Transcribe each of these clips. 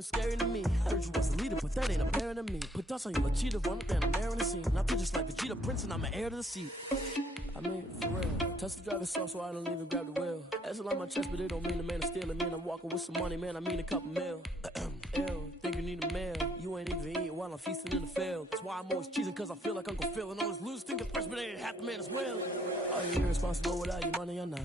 ain't scary to me. Heard you was a leader, but that ain't apparent to me. Put dust on you, cheetah, run up and I'm there in the scene. I feel just like Vegeta Prince and I'm an heir to the seat. I mean, for real. Touch the driver's soft so I don't even grab the wheel. That's on my chest, but it don't mean the man is stealing. Mean I'm walking with some money, man, I mean a couple mil. Ew, think you need a meal. You ain't even eating while I'm feasting in the field. That's why I'm always cheesing, cause I feel like Uncle Phil. And all this losers think the freshman ain't half the man as well. Are you irresponsible without your money or not?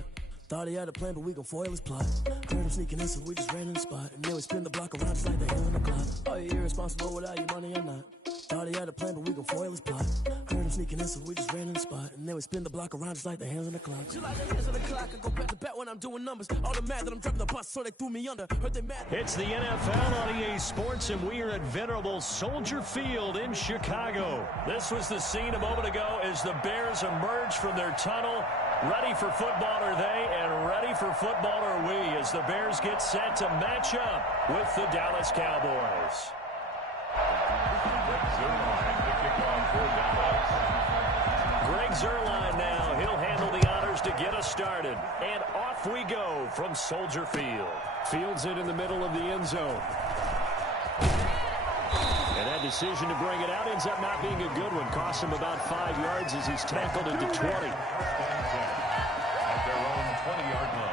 Thought he had a plan, but we gon' foil his plot. Heard him sneaking in, so we just ran in the spot. And then we spin the block around just like the hill in the clock. Are you irresponsible without your money or not? Thought he had a plan, but we gon' foil his plot. Heard him sneaking in, so we just ran in the spot. And then we spin the block around just like the hands on the clock. Just like the hands on the clock, I go back to back when I'm doing numbers. All the mad that I'm driving the bus, so they threw me under. Heard they mad. It's the NFL on EA Sports, and we are at venerable Soldier Field in Chicago. This was the scene a moment ago as the Bears emerged from their tunnel. Ready for football are they, and ready for football are we, as the Bears get set to match up with the Dallas Cowboys. Greg Zuerlein now. He'll handle the honors to get us started. And off we go from Soldier Field. Fields it in the middle of the end zone. And that decision to bring it out ends up not being a good one. Costs him about 5 yards as he's tackled into 20. At their own 20-yard line.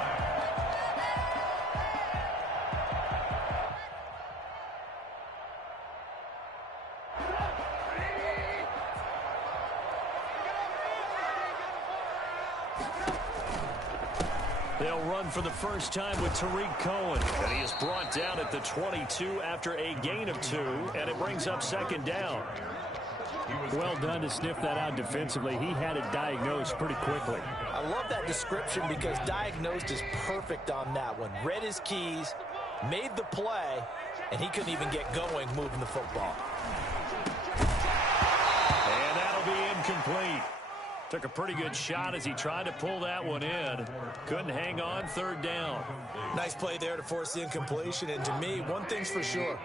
They'll run for the first time with Tariq Cohen. And he is brought down at the 22 after a gain of 2, and it brings up second down. Well done to sniff that out defensively. He had it diagnosed pretty quickly. I love that description because diagnosed is perfect on that one. Read his keys, made the play, and he couldn't even get going moving the football. And that'll be incomplete. Took a pretty good shot as he tried to pull that one in. Couldn't hang on, third down. Nice play there to force the incompletion. And to me, one thing's for sure.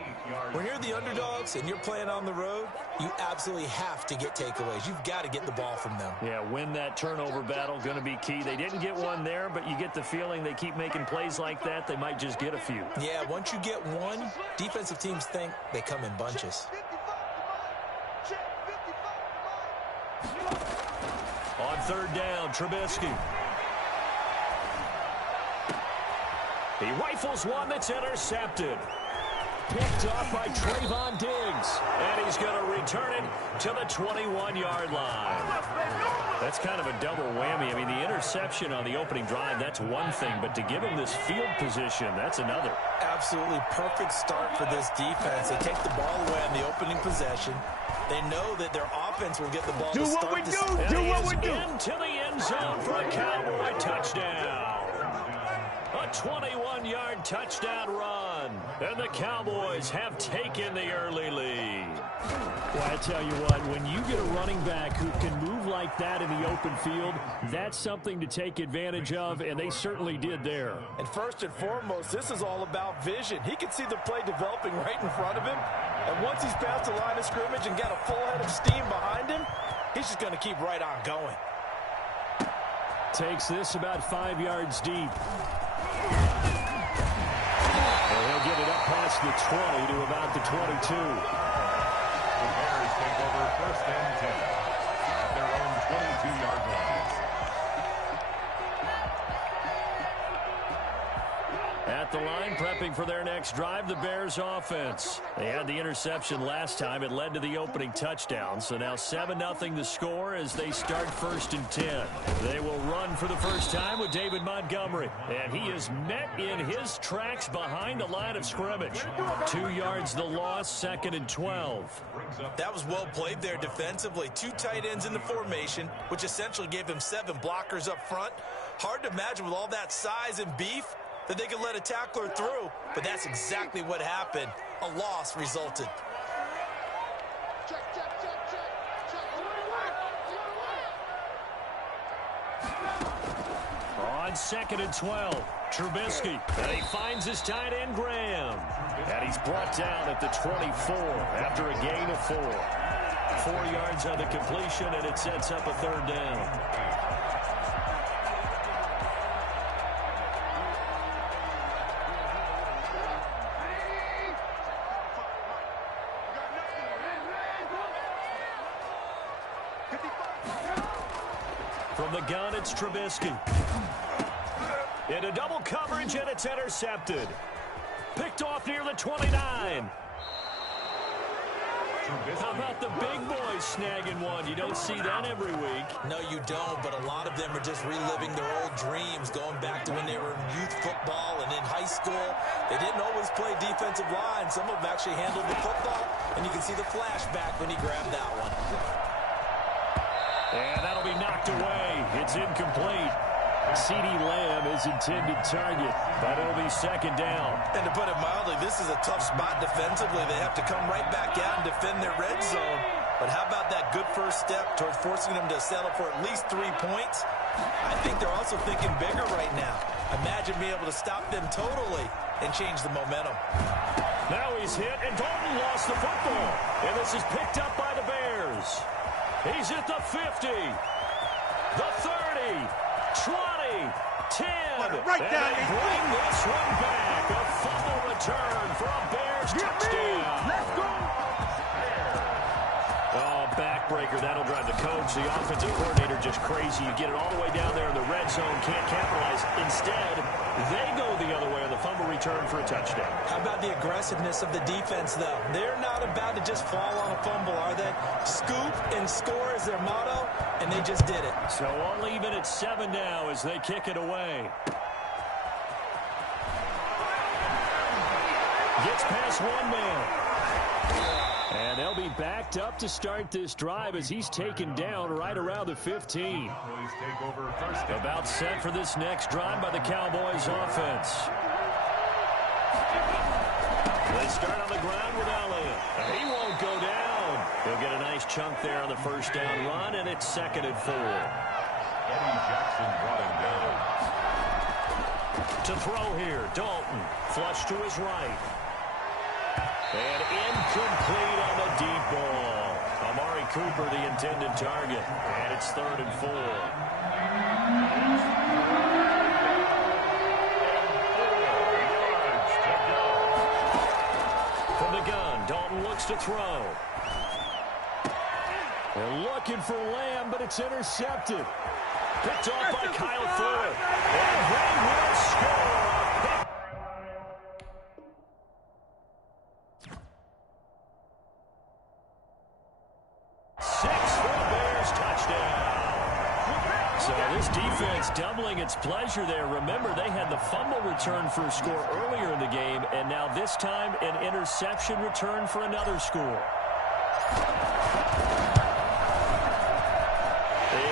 When you're the underdogs and you're playing on the road, you absolutely have to get takeaways. You've got to get the ball from them. Yeah, win that turnover battle, going to be key. They didn't get one there, but you get the feeling they keep making plays like that, they might just get a few. Yeah, once you get one, defensive teams think they come in bunches. On third down, Trubisky. He rifles one that's intercepted. Picked off by Trayvon Diggs. And he's going to return it to the 21-yard line. That's kind of a double whammy. I mean, the interception on the opening drive, that's one thing. But to give him this field position, that's another. Absolutely perfect start for this defense. They take the ball away on the opening possession. They know that their offense will get the ball to start. Do what we do. Into the end zone for a Cowboy touchdown. A 21-yard touchdown run. And the Cowboys have taken the early lead. Well, I tell you what, when you get a running back who can move like that in the open field, that's something to take advantage of, and they certainly did there. And first and foremost, this is all about vision. He can see the play developing right in front of him. And once he's past the line of scrimmage and got a full head of steam behind him, he's just going to keep right on going. Takes this about 5 yards deep. And he'll get it up past the 20 to about the 22. The Bears take over first and 10 at their own 22-yard line. At the line, prepping for their next drive, the Bears offense. They had the interception last time. It led to the opening touchdown. So now 7-0 the score as they start first and 10. They will run for the first time with David Montgomery. And he is met in his tracks behind the line of scrimmage. 2 yards the loss, second and 12. That was well played there defensively. 2 tight ends in the formation, which essentially gave him 7 blockers up front. Hard to imagine with all that size and beef that they could let a tackler through, but that's exactly what happened. A loss resulted. On second and 12, Trubisky. And he finds his tight end, Graham. And he's brought down at the 24 after a gain of 4. 4 yards on the completion, and it sets up a third down. From the gun, it's Trubisky. Into double coverage, and it's intercepted. Picked off near the 29. How about the big boys snagging one? You don't see that every week. No, you don't, but a lot of them are just reliving their old dreams, going back to when they were in youth football and in high school. They didn't always play defensive line. Some of them actually handled the football, and you can see the flashback when he grabbed that one. And that'll be knocked away. It's incomplete. C.D. Lamb is intended target, but it'll be second down. And to put it mildly, this is a tough spot defensively. They have to come right back out and defend their red zone. But how about that good first step towards forcing them to settle for at least 3 points? I think they're also thinking bigger right now. Imagine being able to stop them totally and change the momentum. Now he's hit, and Dalton lost the football. And this is picked up by the Bears. He's at the 50, the 30, 20, 10. Right and down. they bring this one back. A fumble return for a Bears touchdown. Let's go. Oh, backbreaker. That'll drive the coach, the offensive coordinator, just crazy. You get it all the way down there in the red zone, can't capitalize. Instead, they go the other way on the fumble return for a touchdown. How about the aggressiveness of the defense, though? They're not about to just fall on a fumble, are they? Scoop and score is their motto, and they just did it. So all even at 7 now as they kick it away. Gets past one man. And they'll be backed up to start this drive as he's taken down right around the 15. About set for this next drive by the Cowboys offense. They start on the ground with Elliott. He won't go down. He'll get a nice chunk there on the first down run, and it's 2nd and 4. Eddie Jackson brought him down. To throw here, Dalton. Flush to his right. And incomplete on the deep ball. Amari Cooper, the intended target. And it's 3rd and 4. From the gun, Dalton looks to throw. They're looking for Lamb, but it's intercepted. Picked off by Kyle Ford. And they will score. 6 for the Bears, touchdown. So this defense doubling its pleasure there. Remember, they had the fumble return for a score earlier in the game, and now this time an interception return for another score.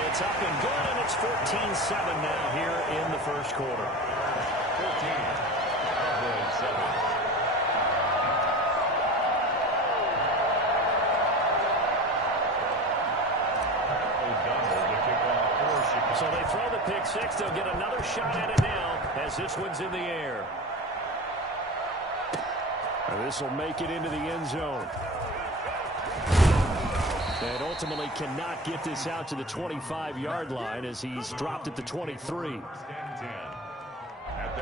It's up and good, and it's 14-7 now here in the first quarter. 14, Cowboys 7. So they throw the pick six. They'll get another shot at it now as this one's in the air. And this will make it into the end zone. And ultimately cannot get this out to the 25-yard line as he's dropped at the 23.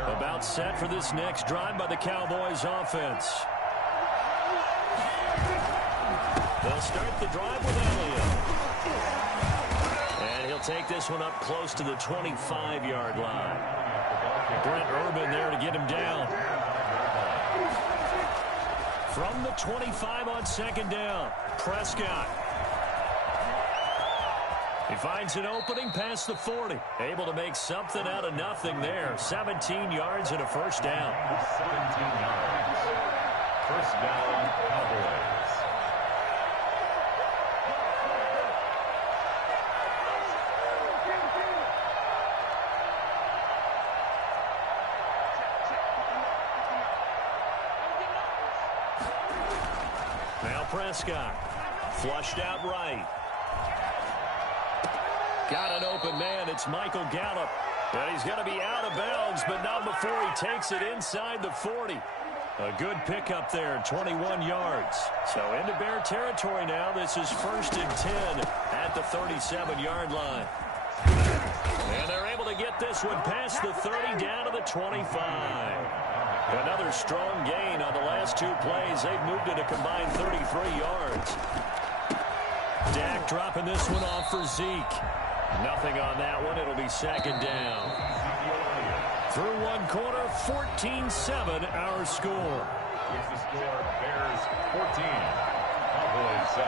About set for this next drive by the Cowboys offense. They'll start the drive with Elliott. And he'll take this one up close to the 25-yard line. Brent Urban there to get him down. From the 25 on second down, Prescott. He finds an opening past the 40. Able to make something out of nothing there. 17 yards and a first down. 17 yards. First down, Cowboys. Now Prescott. Flushed out right. Got an open man. It's Michael Gallup. And he's going to be out of bounds, but not before he takes it inside the 40. A good pickup there, 21 yards. So into Bear territory now. This is 1st and 10 at the 37-yard line. And they're able to get this one past the 30 down to the 25. Another strong gain on the last two plays. They've moved it a combined 33 yards. Dak dropping this one off for Zeke. Nothing on that one. It'll be second down. Through one quarter, 14-7 our score. Here's the score, Bears 14, Cowboys 7.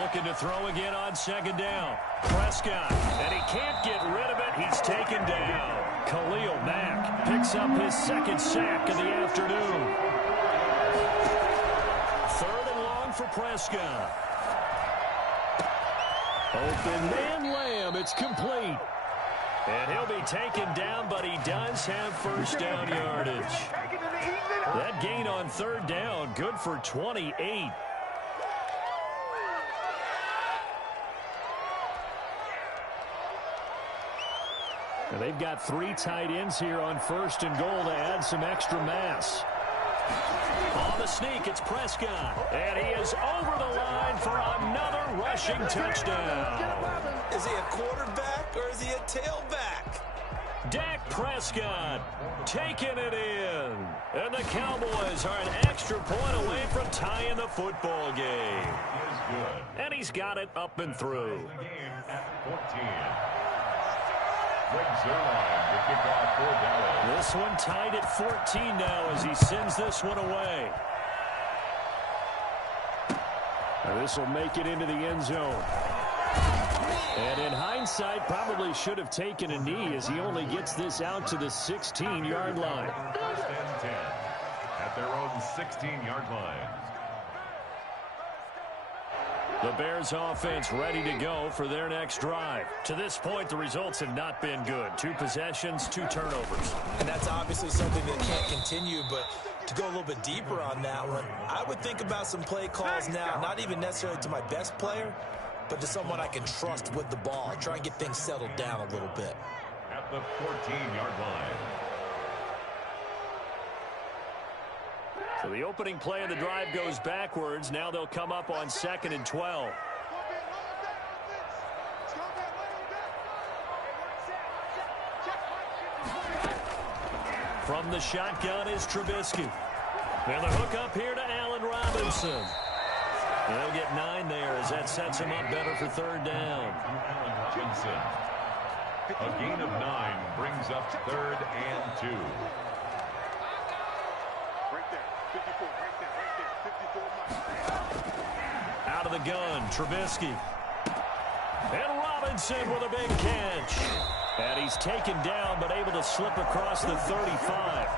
Looking to throw again on second down. Prescott, and he can't get rid of it. He's taken down. Khalil Mack picks up his second sack of the afternoon. Third and long for Prescott. Open man Lamb, it's complete. And he'll be taken down, but he does have first down yardage. That gain on third down, good for 28. And they've got 3 tight ends here on first and goal to add some extra mass. On the sneak, it's Prescott. And he is over the line for another rushing touchdown. Is he a quarterback or is he a tailback? Dak Prescott taking it in. And the Cowboys are an extra point away from tying the football game. And he's got it up and through. The game at 14. Greg Zuerlein to kick off for Dallas. This one tied at 14 now as he sends this one away. And this will make it into the end zone. And in hindsight, probably should have taken a knee as he only gets this out to the 16-yard line. First and 10 at their own 16-yard line. The Bears offense ready to go for their next drive. To this point, the results have not been good. 2 possessions, 2 turnovers. And that's obviously something that can't continue, but to go a little bit deeper on that one, I would think about some play calls now, not even necessarily to my best player, but to someone I can trust with the ball. Try and get things settled down a little bit. At the 14-yard line. So the opening play of the drive goes backwards. Now they'll come up on 2nd and 12. From the shotgun is Trubisky. And the hook up here to Allen Robinson. They'll get 9 there as that sets him up better for third down. Allen Robinson. A gain of 9 brings up 3rd and 2. Out of the gun, Trubisky. And Robinson with a big catch. And he's taken down but able to slip across the 35.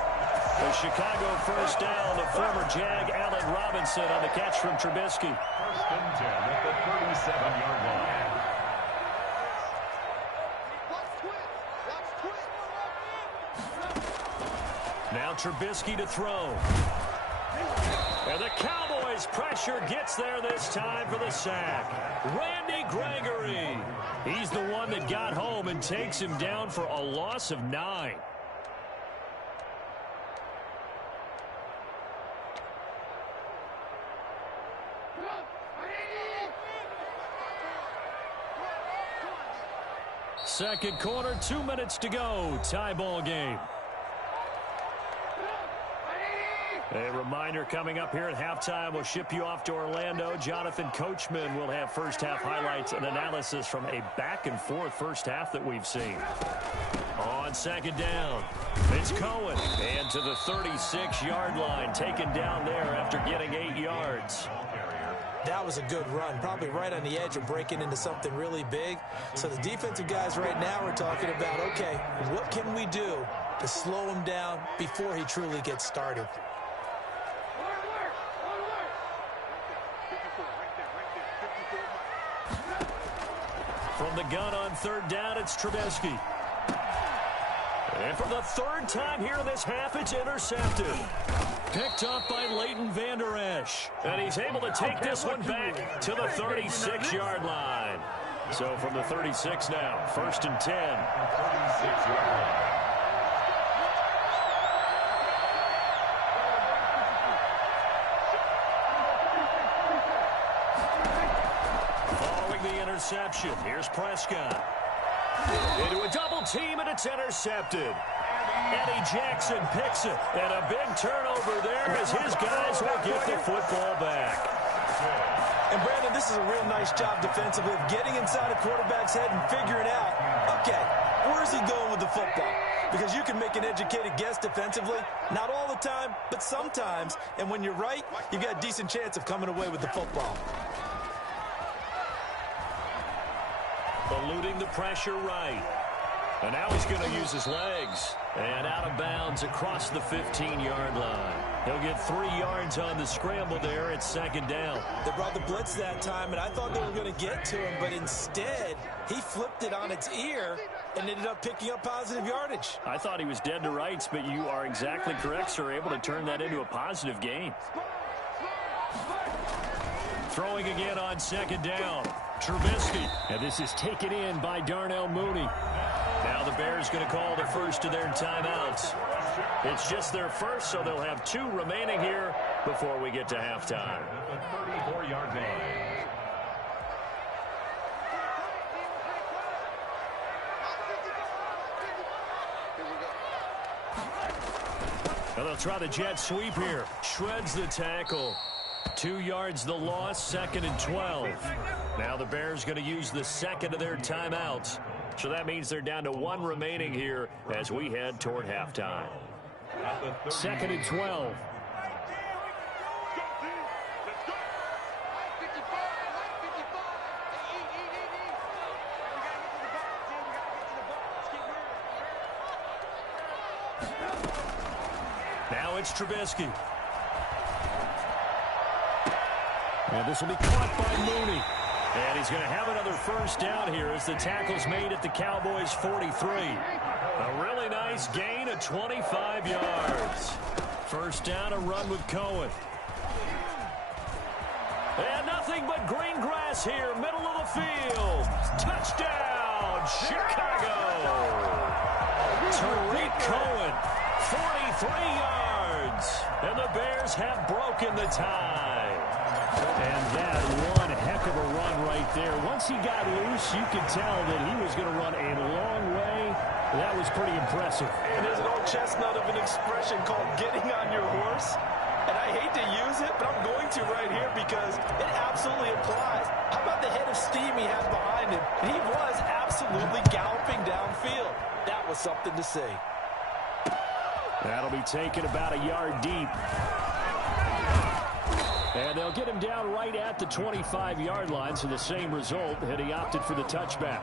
The Chicago first down, the former Jag Allen Robinson on the catch from Trubisky. First and 10 at the 37-yard line. Now Trubisky to throw. And the Cowboys pressure gets there this time for the sack. Randy Gregory. He's the one that got home and takes him down for a loss of 9. Second quarter, 2 minutes to go. Tie ball game. A reminder coming up here at halftime. We'll ship you off to Orlando. Jonathan Coachman will have first half highlights and analysis from a back and forth first half that we've seen. On second down, it's Cohen. And to the 36-yard line, taken down there after getting 8 yards. That was a good run, probably right on the edge of breaking into something really big. So the defensive guys right now are talking about, okay, what can we do to slow him down before he truly gets started? From the gun on third down, it's Trubisky. And for the 3rd time here in this half, it's intercepted. Picked up by Leighton Vander Esch. And he's able to take this one back to the 36-yard line. So from the 36 now, 1st and 10. 36-yard line. Interception. Here's Prescott. Into a double team, and it's intercepted. Eddie Jackson picks it. And a big turnover there as his guys will get the football back. And, Brandon, this is a real nice job defensively of getting inside a quarterback's head and figuring out, okay, where's he going with the football? Because you can make an educated guess defensively, not all the time, but sometimes. And when you're right, you've got a decent chance of coming away with the football. Eluding the pressure right. And now he's going to use his legs. And out of bounds across the 15-yard line. He'll get 3 yards on the scramble there. It's second down. They brought the blitz that time, and I thought they were going to get to him, but instead, he flipped it on its ear and ended up picking up positive yardage. I thought he was dead to rights, but you are exactly correct, sir. Able to turn that into a positive gain. Throwing again on second down. Trubisky. And this is taken in by Darnell Mooney. Now the Bears going to call the first of their timeouts. It's just their first, so they'll have 2 remaining here before we get to halftime. At the 34-yard line. Well, they'll try the jet sweep here. Shreds the tackle. 2 yards the loss, second and 12. Now the Bears going to use the second of their timeouts. So that means they're down to 1 remaining here as we head toward halftime. Second and 12. Now it's Trubisky. And this will be caught by Mooney. And he's going to have another first down here as the tackle's made at the Cowboys' 43. A really nice gain of 25 yards. First down, a run with Cohen. And nothing but green grass here, middle of the field. Touchdown, Chicago. Tariq Cohen, 43 yards. And the Bears have broken the tie. And that one heck of a run right there. Once he got loose, you could tell that he was going to run a long way. That was pretty impressive. And there's an old chestnut of an expression called getting on your horse. And I hate to use it, but I'm going to right here because it absolutely applies. How about the head of steam he has behind him? And he was absolutely galloping downfield. That was something to see. That'll be taken about a yard deep. And they'll get him down right at the 25-yard line, so the same result, and he opted for the touchback.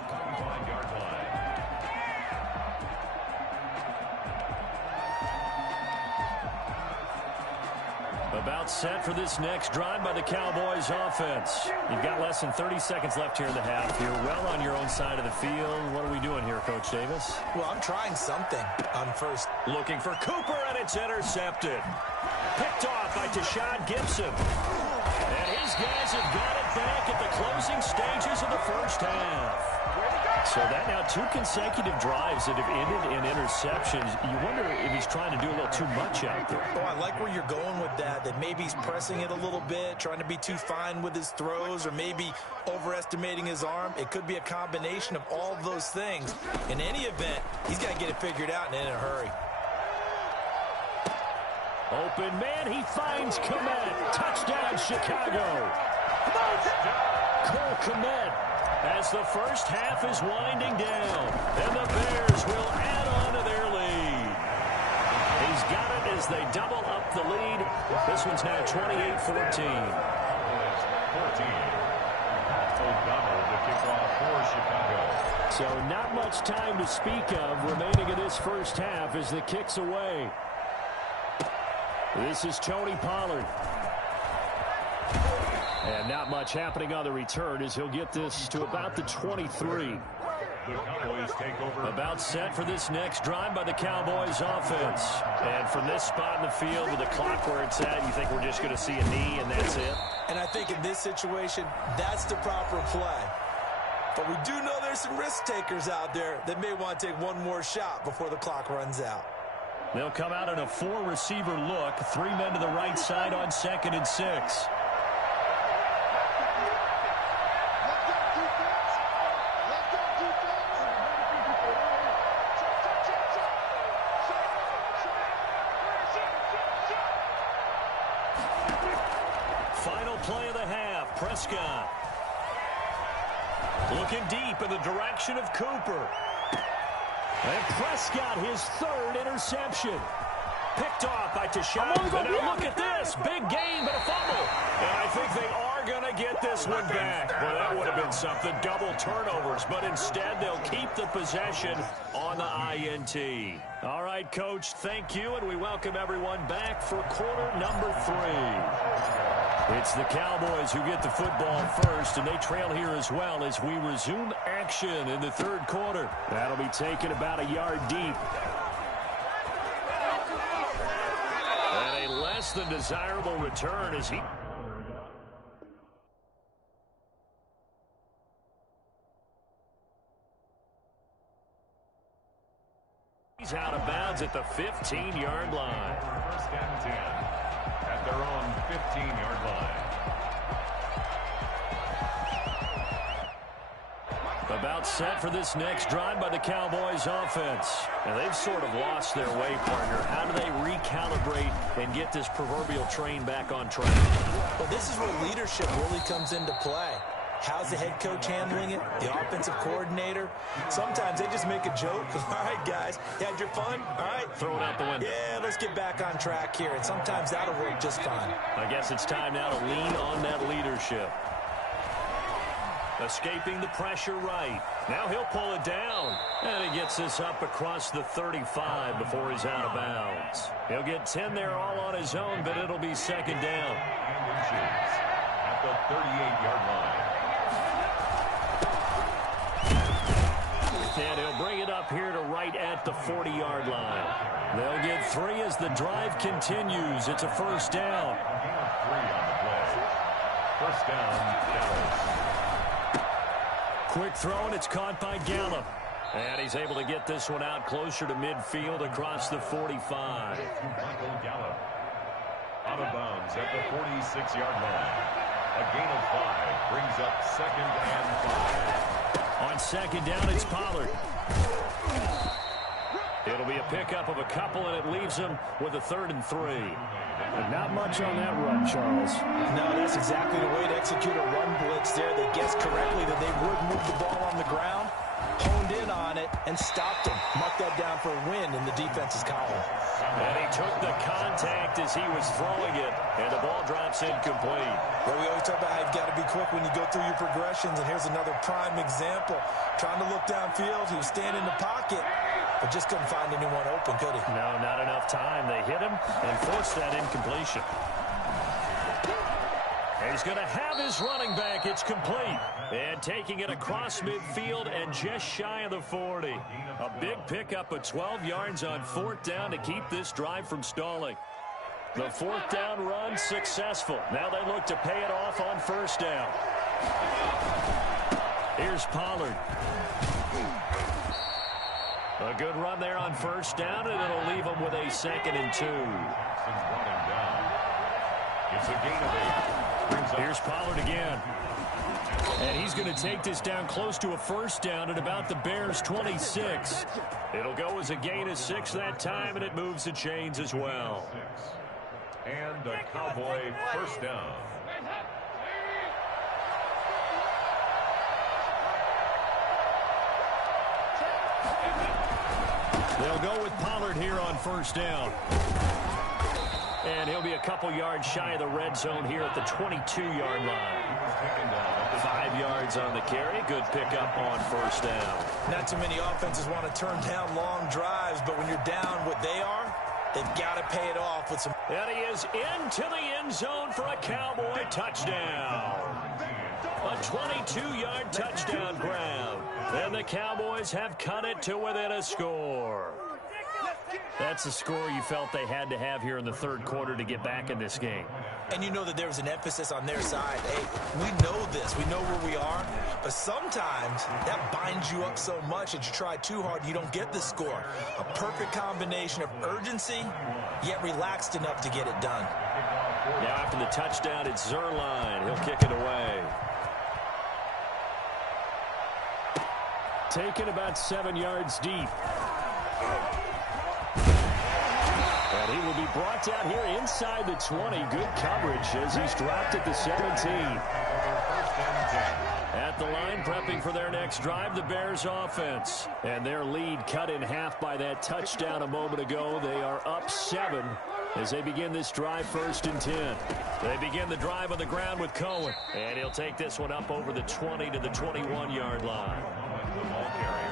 About set for this next drive by the Cowboys offense. You've got less than 30 seconds left here in the half. You're well on your own side of the field. What are we doing here, Coach Davis? Well, I'm trying something on first. Looking for Cooper, and it's intercepted. Picked off by Tashad Gibson. And his guys have got it back at the closing stages of the first half. So that now 2 consecutive drives that have ended in interceptions. You wonder if he's trying to do a little too much out there. Oh, I like where you're going with that maybe he's pressing it a little bit, trying to be too fine with his throws, or maybe overestimating his arm. It could be a combination of all of those things. In any event, he's got to get it figured out and in a hurry. Open man, he finds Kmet. Touchdown, Chicago. Cole Kmet as the first half is winding down. And the Bears will add on to their lead. He's got it as they double up the lead. This one's now 28-14. So not much time to speak of remaining in this first half as the kick's away. This is Tony Pollard. And not much happening on the return as he'll get this to about the 23. The Cowboys take over. About set for this next drive by the Cowboys offense. And from this spot in the field with the clock where it's at, you think we're just going to see a knee and that's it? And I think in this situation, that's the proper play. But we do know there's some risk takers out there that may want to take one more shot before the clock runs out. They'll come out in a 4-receiver look. 3 men to the right side on 2nd and 6. Final play of the half. Prescott. Looking deep in the direction of Cooper. And Prescott, his third interception. Picked off by Tashawn. And now look at this. Big gain, but a fumble. And I think they are going to get this one back. Well, that would have been something. Double turnovers. But instead, they'll keep the possession on the INT. All right, Coach, thank you. And we welcome everyone back for quarter number 3. It's the Cowboys who get the football first, and they trail here as well as we resume action in the third quarter. That'll be taken about a yard deep. And a less than desirable return as he's out of bounds at the 15-yard line. First and 10 at their own 15-yard line. About set for this next drive by the Cowboys offense. And they've sort of lost their way, partner. How do they recalibrate and get this proverbial train back on track? Well, this is where leadership really comes into play. How's the head coach handling it? The offensive coordinator? Sometimes they just make a joke. All right, guys, you had your fun? All right. Throw it out the window. Yeah, let's get back on track here. And sometimes that'll work just fine. I guess it's time now to lean on that leadership. Escaping the pressure right. Now he'll pull it down. And he gets this up across the 35 before he's out of bounds. He'll get 10 there all on his own, but it'll be second down. At the 38-yard line. And he'll bring it up here to right at the 40-yard line. They'll get 3 as the drive continues. It's a first down. 3 on the play. First down, Dallas. Quick throw, and it's caught by Gallup. And he's able to get this one out closer to midfield across the 45. Michael Gallup. Out of bounds at the 46-yard line. A gain of 5 brings up second and 5. On second down, it's Pollard. It'll be a pickup of a couple, and it leaves him with a 3rd and 3. But not much on that run, Charles. No, that's exactly the way to execute a run blitz there. They guessed correctly that they would move the ball on the ground, honed in on it, and stopped him. Mark that down for a win in the defense's column. And he took the contact as he was throwing it, and the ball drops incomplete. Well, we always talk about how you've got to be quick when you go through your progressions, and here's another prime example. Trying to look downfield, he was standing in the pocket, but just couldn't find anyone open, could he? No, not enough time. They hit him and forced that incompletion. And he's going to have his running back. It's complete. And taking it across midfield and just shy of the 40. A big pickup of 12 yards on 4th down to keep this drive from stalling. The 4th down run successful. Now they look to pay it off on 1st down. Here's Pollard. A good run there on 1st down, and it'll leave him with a 2nd and 2. It's a gain of 8. Here's Pollard again. And he's going to take this down close to a 1st down at about the Bears' 26. It'll go as a gain of 6 that time, and it moves the chains as well. And a Cowboy 1st down. They'll go with Pollard here on 1st down. And he'll be a couple yards shy of the red zone here at the 22-yard line. 5 yards on the carry. Good pickup on 1st down. Not too many offenses want to turn down long drives, but when you're down what they are, they've got to pay it off with some. And he is into the end zone for a Cowboy touchdown. A 22-yard touchdown grab. And the Cowboys have cut it to within a score. That's the score you felt they had to have here in the 3rd quarter to get back in this game. And you know that there was an emphasis on their side. Hey, we know this. We know where we are. But sometimes that binds you up so much that you try too hard, you don't get the score. A perfect combination of urgency, yet relaxed enough to get it done. Now after the touchdown, it's Zerline. He'll kick it away. Taken about 7 yards deep. And he will be brought down here inside the 20. Good coverage as he's dropped at the 17. At the line, prepping for their next drive, the Bears offense. And their lead cut in half by that touchdown a moment ago. They are up 7 as they begin this drive, 1st and 10. They begin the drive on the ground with Cohen. And he'll take this one up over the 20 to the 21-yard line.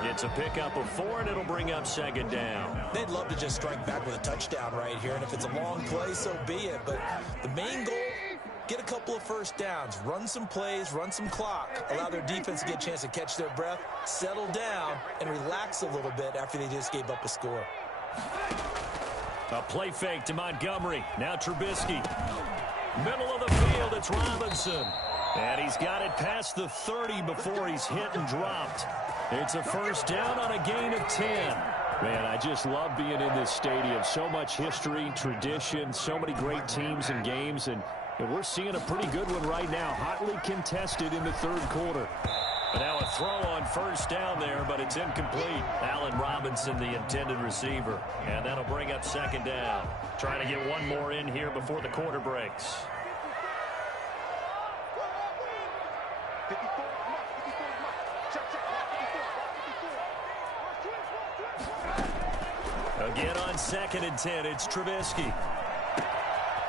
It's a pickup of 4, and it'll bring up 2nd down. They'd love to just strike back with a touchdown right here, and if it's a long play, so be it. But the main goal, get a couple of first downs, run some plays, run some clock, allow their defense to get a chance to catch their breath, settle down, and relax a little bit after they just gave up a score. A play fake to Montgomery. Now Trubisky. Middle of the field, it's Robinson. And he's got it past the 30 before he's hit and dropped. It's a first down on a gain of 10. Man, I just love being in this stadium. So much history, tradition, so many great teams and games, and we're seeing a pretty good one right now. Hotly contested in the 3rd quarter. And now a throw on first down there, but it's incomplete. Allen Robinson, the intended receiver. And that'll bring up 2nd down. Trying to get one more in here before the quarter breaks. Again on 2nd and 10, it's Trubisky.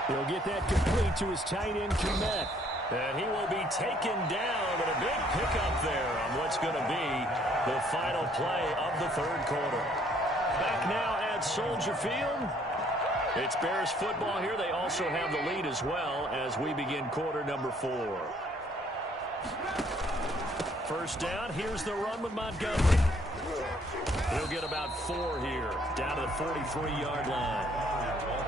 He'll get that complete to his tight end, Kmet. And he will be taken down, but a big pickup there on what's going to be the final play of the 3rd quarter. Back now at Soldier Field. It's Bears football here. They also have the lead as well as we begin quarter number 4. First down, here's the run with Montgomery. He'll get about 4 here, down to the 43-yard line.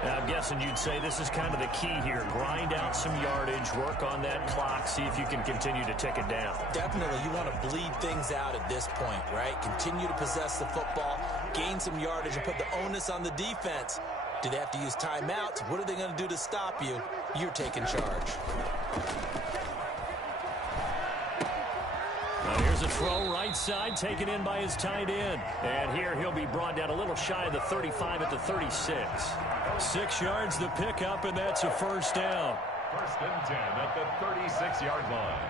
Now, I'm guessing you'd say this is kind of the key here. Grind out some yardage, work on that clock, see if you can continue to tick it down. Definitely, you want to bleed things out at this point, right? Continue to possess the football, gain some yardage, and put the onus on the defense. Do they have to use timeouts? What are they going to do to stop you? You're taking charge. Now here's a throw right side, taken in by his tight end. And here he'll be brought down a little shy of the 35 at the 36. 6 yards the pickup, and that's a first down. 1st and 10 at the 36-yard line.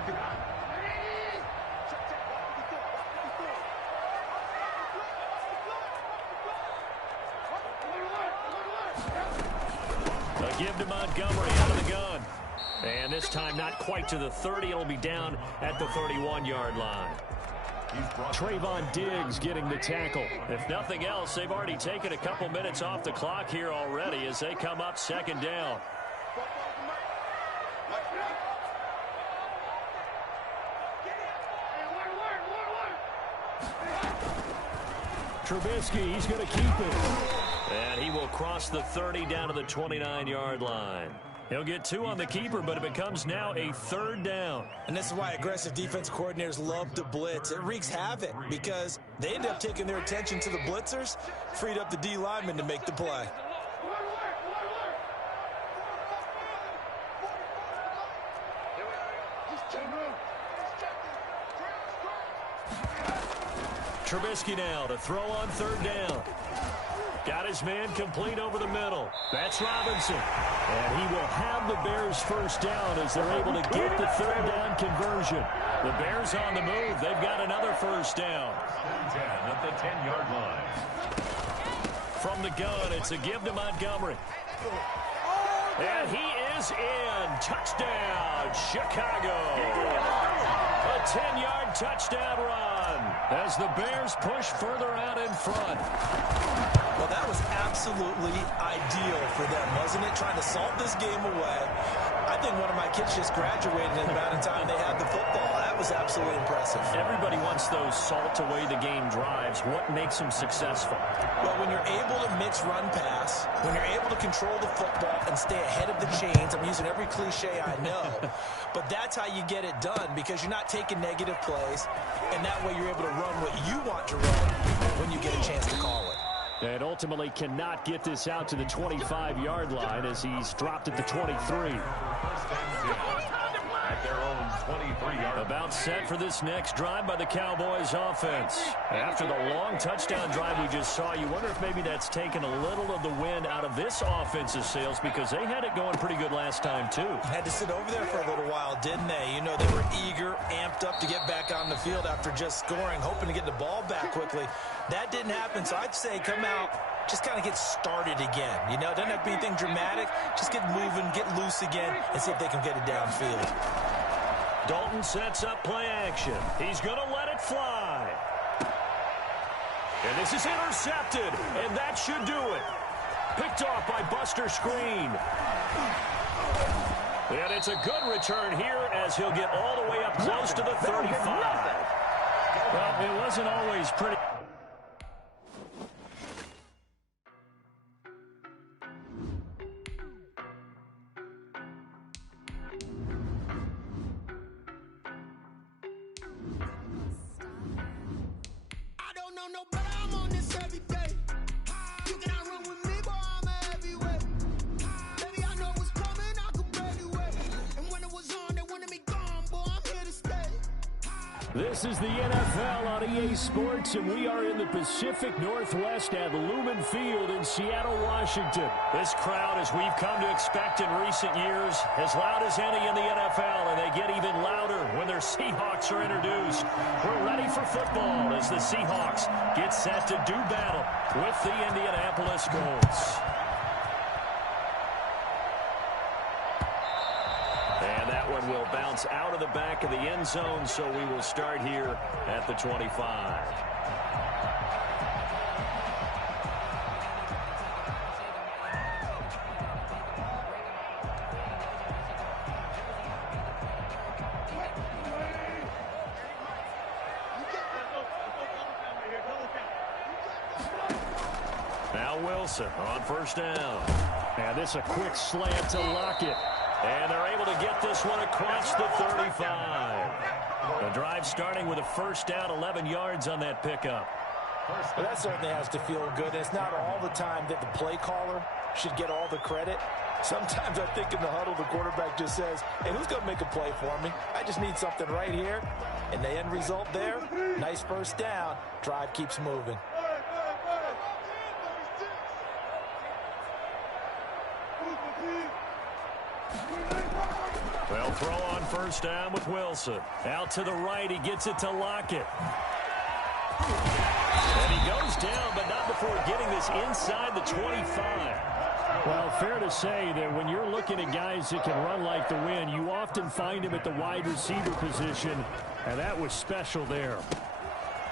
A give to Montgomery out of the gun. And this time not quite to the 30. It'll be down at the 31-yard line. Trayvon Diggs getting the tackle. If nothing else, they've already taken a couple minutes off the clock here already as they come up 2nd down. Trubisky, he's going to keep it. And he will cross the 30 down to the 29-yard line. He'll get 2 on the keeper, but it becomes now a 3rd down. And this is why aggressive defense coordinators love to blitz. It wreaks havoc because they end up taking their attention to the blitzers, freed up the D lineman to make the play. Trubisky now to throw on 3rd down. Got his man complete over the middle. That's Robinson. And he will have the Bears first down as they're able to get the 3rd down conversion. The Bears on the move. They've got another first down. 10 at the 10-yard line. From the gun, it's a give to Montgomery. And he is in. Touchdown, Chicago. A 10-yard touchdown run as the Bears push further out in front. Well, that was absolutely ideal for them, wasn't it? Trying to salt this game away. I think one of my kids just graduated in the amount of time they had the football. That was absolutely impressive. Everybody wants those salt away the game drives. What makes them successful? Well, when you're able to mix run pass, when you're able to control the football and stay ahead of the chains, I'm using every cliche I know, but that's how you get it done because you're not taking negative plays, and that way you're able to run what you want to run when you get a chance to call it. And ultimately cannot get this out to the 25-yard line as he's dropped at the 23. at their own 23-yard. About set for this next drive by the Cowboys offense. After the long touchdown drive we just saw, you wonder if maybe that's taken a little of the wind out of this offense's sails, because they had it going pretty good last time too. Had to sit over there for a little while, didn't they? You know, they were eager, amped up to get back on the field after just scoring, hoping to get the ball back quickly. That didn't happen, so I'd say come out, just kind of get started again. You know, it doesn't have to be anything dramatic. Just get moving, get loose again, and see if they can get it downfield. Dalton sets up play action. He's going to let it fly. And this is intercepted, and that should do it. Picked off by Buster Screen. And it's a good return here as he'll get all the way up close to the 35. Well, it wasn't always pretty. This is the NFL on EA Sports, and we are in the Pacific Northwest at Lumen Field in Seattle, Washington. This crowd, as we've come to expect in recent years, as loud as any in the NFL, and they get even louder when their Seahawks are introduced. We're ready for football as the Seahawks get set to do battle with the Indianapolis Colts. And that one will bounce out of the back of the end zone, so we will start here at the 25. Now Wilson on first down. And this a quick slant to Lockett. And they're able to get this one across the 35. The drive starting with a first down, 11 yards on that pickup. Well, that certainly has to feel good. It's not all the time that the play caller should get all the credit. Sometimes I think in the huddle, the quarterback just says, hey, who's going to make a play for me? I just need something right here. And the end result there, nice first down. Drive keeps moving. Well, throw on first down with Wilson. Out to the right, he gets it to Lockett. And he goes down, but not before getting this inside the 25. Well, fair to say that when you're looking at guys that can run like the wind, you often find him at the wide receiver position, and that was special there.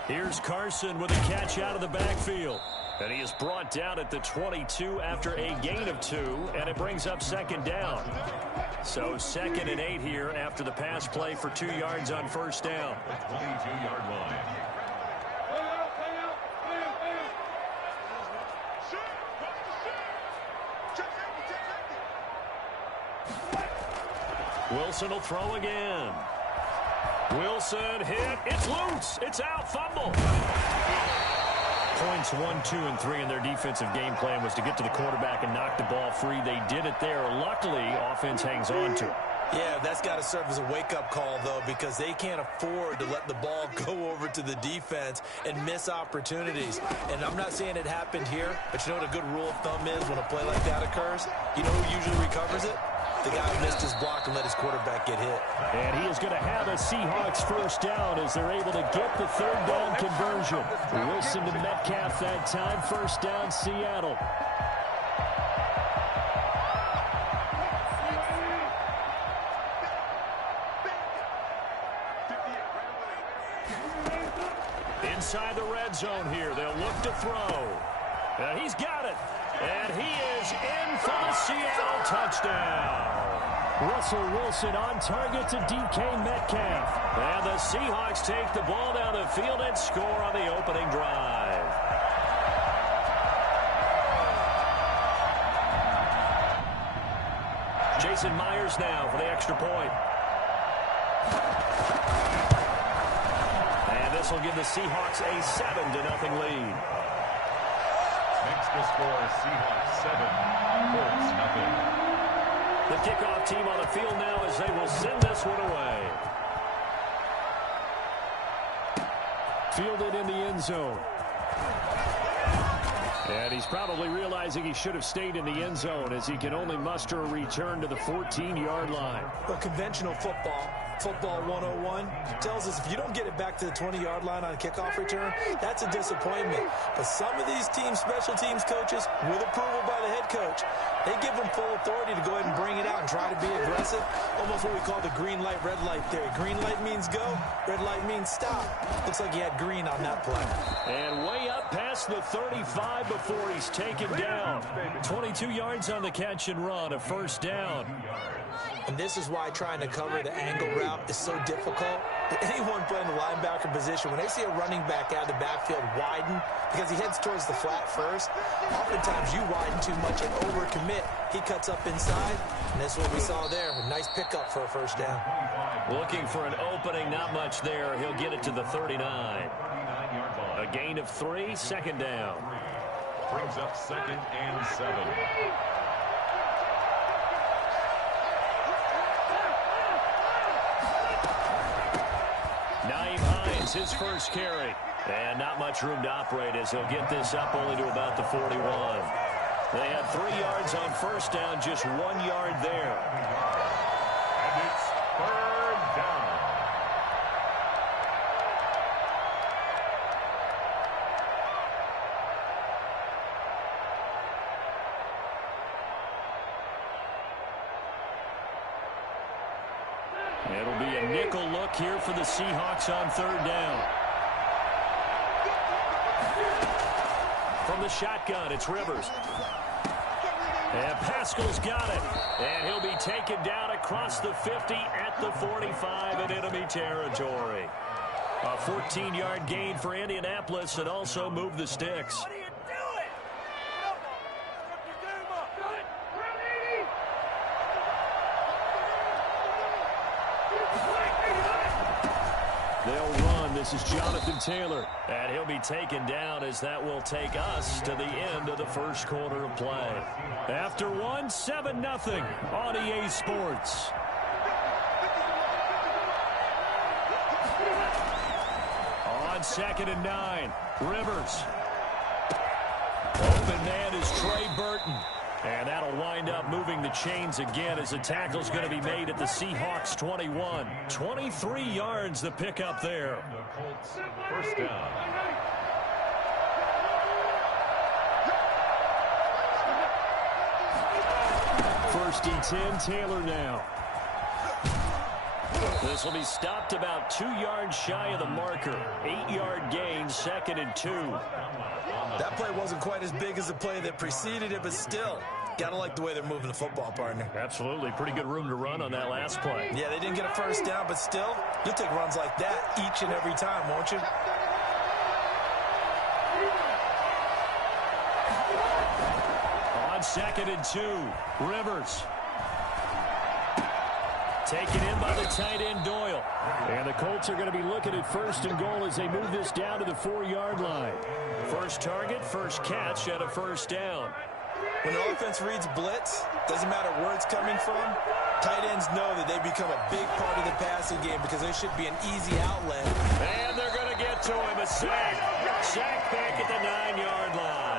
Here's Carson with a catch out of the backfield. And he is brought down at the 22 after a gain of 2, and it brings up second down. So 2nd and 8 here after the pass play for 2 yards on first down. 22-yard line. Wilson will throw again. Wilson hit. It's loose. It's out. Fumble. Points 1, 2, and 3 in their defensive game plan was to get to the quarterback and knock the ball free. They did it there. Luckily, offense hangs on to it. Yeah, that's got to serve as a wake-up call, though, because they can't afford to let the ball go over to the defense and miss opportunities. And I'm not saying it happened here, but you know what a good rule of thumb is when a play like that occurs? You know who usually recovers it? The guy who missed his block and let his quarterback get hit. And he is going to have a Seahawks first down as they're able to get the third down conversion. Wilson to Metcalf that time. First down, Seattle. Inside the red zone here. They'll look to throw. And he's got it. And he is in for the Seattle touchdown. Russell Wilson on target to DK Metcalf. And the Seahawks take the ball down the field and score on the opening drive. Jason Myers now for the extra point. And this will give the Seahawks a 7-0 lead. Next to score, Seahawks 7, Colts 0. The kickoff team on the field now as they will send this one away. Fielded in the end zone. And he's probably realizing he should have stayed in the end zone as he can only muster a return to the 14-yard line. Well, conventional football 101, tells us if you don't get it back to the 20-yard line on a kickoff return, that's a disappointment. But some of these teams, special teams coaches, with approval by the head coach, they give them full authority to go ahead and bring it out and try to be aggressive. Almost what we call the green light, red light theory. Green light means go, red light means stop. Looks like he had green on that play. And way up past the 35 before he's taken down. 22 yards on the catch and run, a first down. And this is why trying to cover the angle route is so difficult. Anyone playing the linebacker position, when they see a running back out of the backfield widen, because he heads towards the flat first, oftentimes you widen too much and overcommit. He cuts up inside, and that's what we saw there. A nice pickup for a first down. Looking for an opening, not much there. He'll get it to the 39. A gain of 3, second down. Brings up 2nd and 7. His first carry. And not much room to operate as he'll get this up only to about the 41. They had 3 yards on first down, just 1 yard there. And it's 3rd down. It'll be a nickel look here for the Seahawks on 3rd down. From the shotgun, it's Rivers. And Pascal's got it. And he'll be taken down across the 50 at the 45 in enemy territory. A 14-yard gain for Indianapolis and also moved the sticks. They'll run. This is Jonathan Taylor. And he'll be taken down as that will take us to the end of the first quarter of play. After 1, 7-0 on EA Sports. On 2nd and 9, Rivers. Open man is Trey Burton. And that'll wind up moving the chains again as the tackle's going to be made at the Seahawks 21. 23 yards the pickup there. The Colts first down. First and 10, Taylor now. This will be stopped about 2 yards shy of the marker. 8-yard gain, 2nd and 2. That play wasn't quite as big as the play that preceded it, but still, gotta like the way they're moving the football, partner. Absolutely. Pretty good room to run on that last play. Yeah, they didn't get a first down, but still, you'll take runs like that each and every time, won't you? On 2nd and 2, Rivers. Taken in by the tight end, Doyle. And the Colts are going to be looking at 1st and goal as they move this down to the 4-yard line. First target, first catch at a first down. When the offense reads blitz, doesn't matter where it's coming from, tight ends know that they become a big part of the passing game because they should be an easy outlet. And they're going to get to him. A sack. Sack back at the 9-yard line.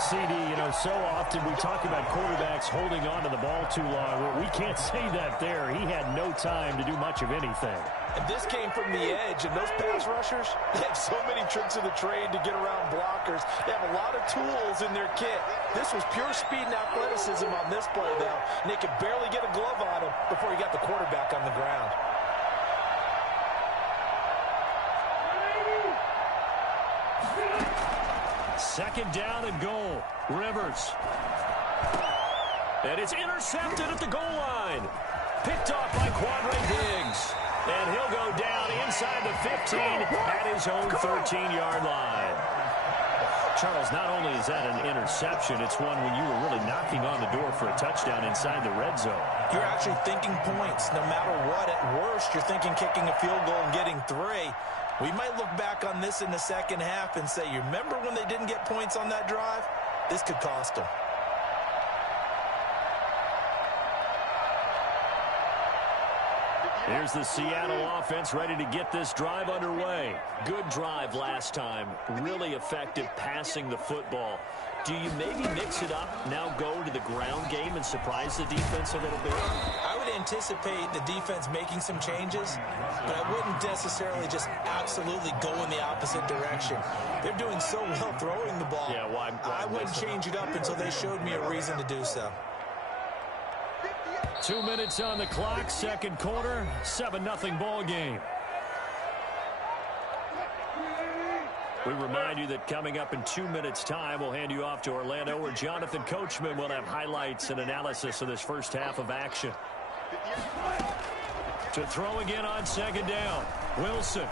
CD, you know, so often we talk about quarterbacks holding on to the ball too long. Well, we can't say that there. He had no time to do much of anything. And this came from the edge, and those pass rushers, they have so many tricks of the trade to get around blockers. They have a lot of tools in their kit. This was pure speed and athleticism on this play, though, and they could barely get a glove on him before he got the quarterback on the ground. Second down and goal. Rivers. And it's intercepted at the goal line. Picked off by Quandre Diggs. And he'll go down inside the 15 at his own 13-yard line. Charles, not only is that an interception, it's one when you were really knocking on the door for a touchdown inside the red zone. You're actually thinking points. No matter what, at worst, you're thinking kicking a field goal and getting 3. We might look back on this in the second half and say, you remember when they didn't get points on that drive? This could cost them. Here's the Seattle offense ready to get this drive underway. Good drive last time. Really effective passing the football. Do you maybe mix it up, now go to the ground game and surprise the defense a little bit? I would anticipate the defense making some changes, but I wouldn't necessarily just absolutely go in the opposite direction. They're doing so well throwing the ball. Yeah, why I wouldn't change it up until they showed me a reason to do so. 2 minutes on the clock, second quarter, 7-0 ball game. We remind you that coming up in 2 minutes' time, we'll hand you off to Orlando, where Jonathan Coachman will have highlights and analysis of this first half of action. To throw again on second down, Wilson.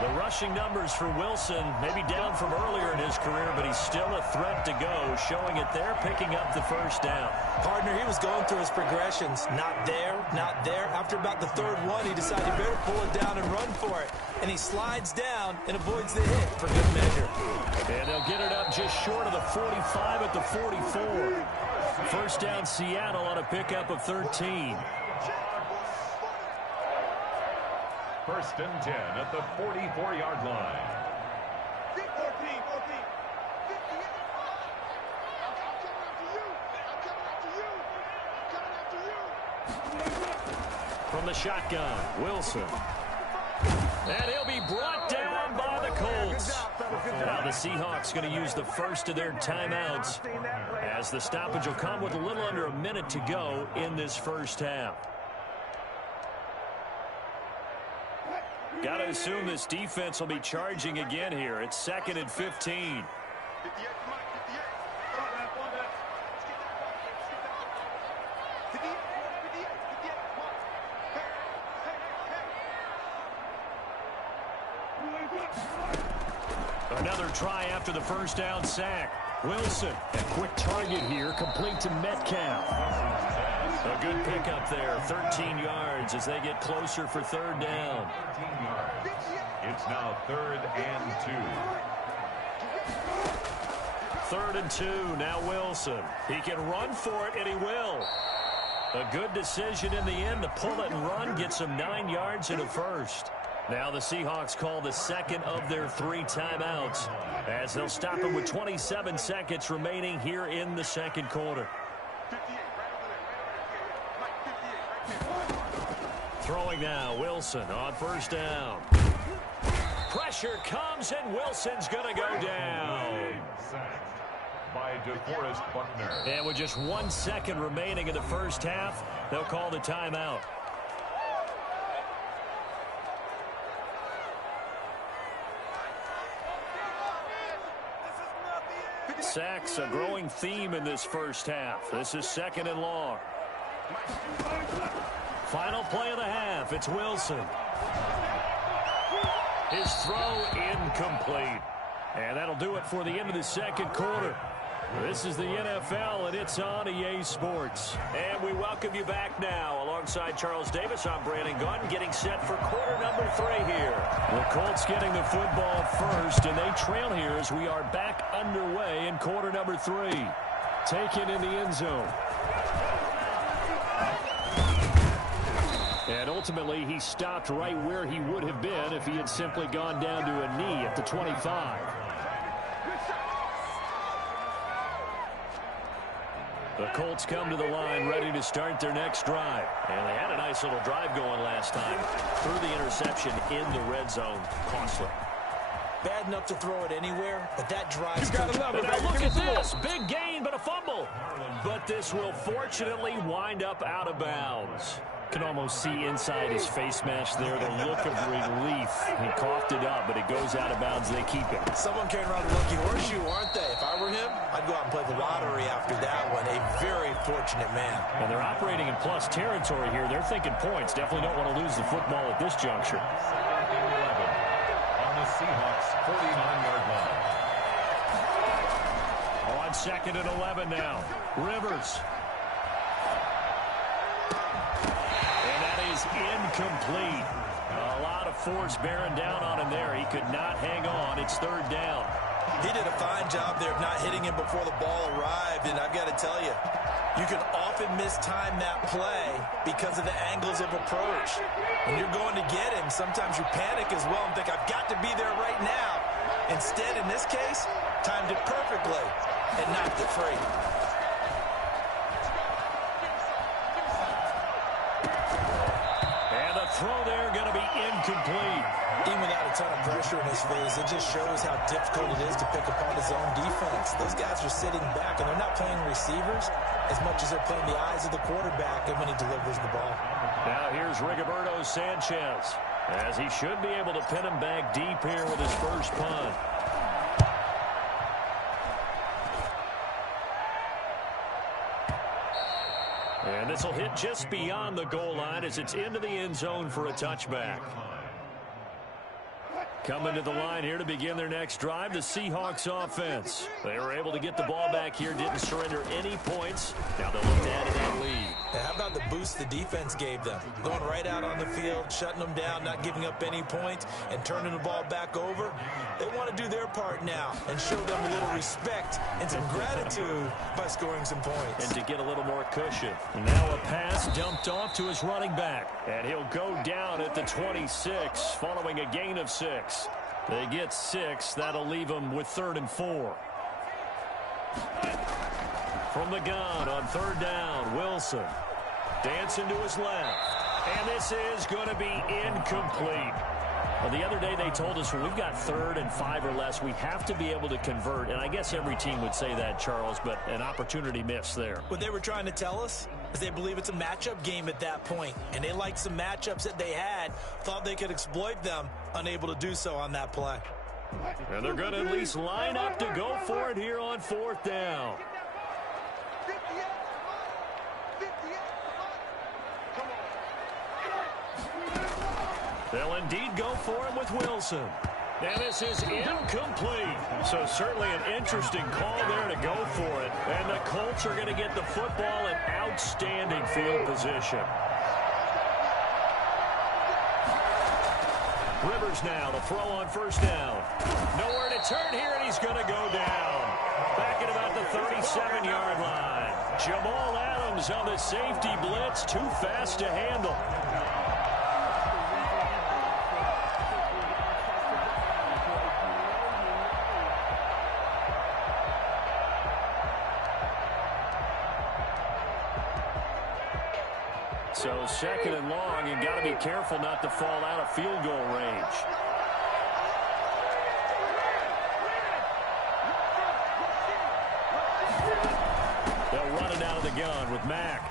The rushing numbers for Wilson may be down from earlier in his career, but he's still a threat to go, showing it there, picking up the first down. Partner, he was going through his progressions. Not there, not there. After about the third one, he decided he better pull it down and run for it. And he slides down and avoids the hit for good measure. And they'll get it up just short of the 45 at the 44. First down Seattle on a pickup of 13. First and 10 at the 44-yard line. From the shotgun, Wilson. And he'll be brought down by the Colts. Now the Seahawks going to use the first of their timeouts, as the stoppage will come with a little under a minute to go in this first half. Got to assume this defense will be charging again here. It's 2nd and 15. Another try after the first down sack. Wilson, a quick target here, complete to Metcalf. A good pickup there, 13 yards as they get closer for third down. It's now 3rd and 2. 3rd and 2, now Wilson. He can run for it, and he will. A good decision in the end to pull it and run, gets him 9 yards and a first. Now the Seahawks call the second of their 3 timeouts, as they'll stop him with 27 seconds remaining here in the second quarter. Throwing now, Wilson on first down. Pressure comes, and Wilson's going to go down. By DeForest Buckner. And with just 1 second remaining in the first half, they'll call the timeout. Sacks, a growing theme in this first half. This is 2nd and long. Final play of the half. It's Wilson. His throw incomplete. And that'll do it for the end of the second quarter. This is the NFL, and it's on EA Sports. And we welcome you back now. Alongside Charles Davis, I'm Brandon Gunn, getting set for quarter number 3 here. The Colts getting the football first, and they trail here as we are back underway in quarter number 3. Taken in the end zone. And ultimately, he stopped right where he would have been if he had simply gone down to a knee at the 25. The Colts come to the line ready to start their next drive. And they had a nice little drive going last time. Threw the interception in the red zone. Costly. Bad enough to throw it anywhere, but that drive's... And now look at this. Big gain, but a fumble. But this will fortunately wind up out of bounds. Can almost see inside his face mask there the look of relief. He coughed it up, but it goes out of bounds. They keep it. Someone carrying around a lucky horseshoe, aren't they? If I were him, I'd go out and play the lottery after that one. A very fortunate man. And they're operating in plus territory here. They're thinking points. Definitely don't want to lose the football at this juncture. 2nd and 11 on the Seahawks 49-yard line. On 2nd and 11 now. Rivers. Incomplete. A lot of force bearing down on him there. He could not hang on. It's 3rd down. He did a fine job there of not hitting him before the ball arrived, and I've got to tell you, You can often mistime that play because of the angles of approach. When you're going to get him, sometimes you panic as well and think, I've got to be there right now. Instead, in this case, timed it perfectly and knocked it free. And the throw there going to be incomplete. Even without a ton of pressure in his face, it just shows how difficult it is to pick apart his own defense. Those guys are sitting back, and they're not playing receivers as much as they're playing the eyes of the quarterback and when he delivers the ball. Now here's Rigoberto Sanchez, as he should be able to pin him back deep here with his first punt. And this will hit just beyond the goal line as it's into the end zone for a touchback. Coming to the line here to begin their next drive, the Seahawks offense. They were able to get the ball back here, didn't surrender any points. Now they'll look to add to that lead. Now, how about the boost the defense gave them? Going right out on the field, shutting them down, not giving up any points, and turning the ball back over. They want to do their part now and show them a little respect and some gratitude by scoring some points. And to get a little more cushion. Now a pass dumped off to his running back. And he'll go down at the 26 following a gain of 6. They get 6. That'll leave them with 3rd and 4. From the gun on 3rd down, Wilson. Dancing to his left. And this is going to be incomplete. Well, the other day they told us when we've got 3rd and 5 or less, we have to be able to convert. And I guess every team would say that, Charles, but an opportunity missed there. What they were trying to tell us is they believe it's a matchup game at that point. And they liked some matchups that they had, thought they could exploit them, unable to do so on that play. And they're going to at least line up to go for it here on 4th down. They'll indeed go for it with Wilson. And this is incomplete. So certainly an interesting call there to go for it. And the Colts are going to get the football in outstanding field position. Rivers now to throw on 1st down. Nowhere to turn here, and he's going to go down. Back at about the 37-yard line. Jamal Adams on the safety blitz, too fast to handle. So 2nd and long, and got to be careful not to fall out of field goal range. They'll run it out of the gun with Mack.